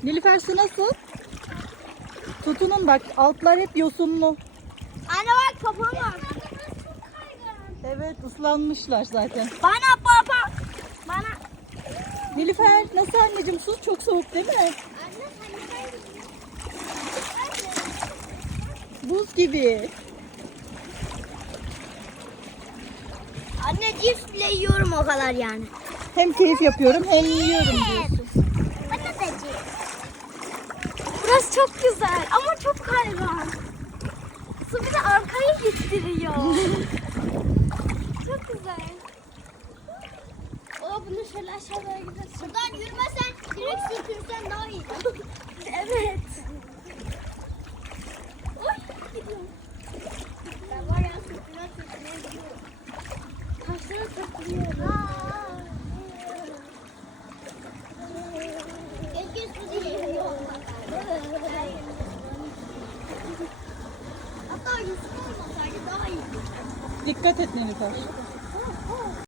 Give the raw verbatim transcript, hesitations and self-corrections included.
Nilüfer su nasıl? Tutunun bak, altlar hep yosunlu. Anne bak papağan var. Evet, ıslanmışlar zaten. Bana baba. Bana. Nilüfer nasıl anneciğim? Su çok soğuk değil mi? Anne sen neden Buz gibi. Anne cips bile yiyorum o kadar yani. Hem keyif yapıyorum hem yiyorum diyorsun. Bana da cips. Burası çok güzel ama çok kaygan. Su bir de arkayı gittiriyor. Çok güzel. O bunu şöyle aşağıya gidersin. Buradan yürümesen direkt sürtürsen daha iyi. Evet. Oy gidiyorum. Ben var ya sürtüne sürtüne gidiyorum. Taşlara takılıyorum. Keşke su değil. Hatta Yusuf olmasaydı daha iyi. Dikkat et Nilüfer.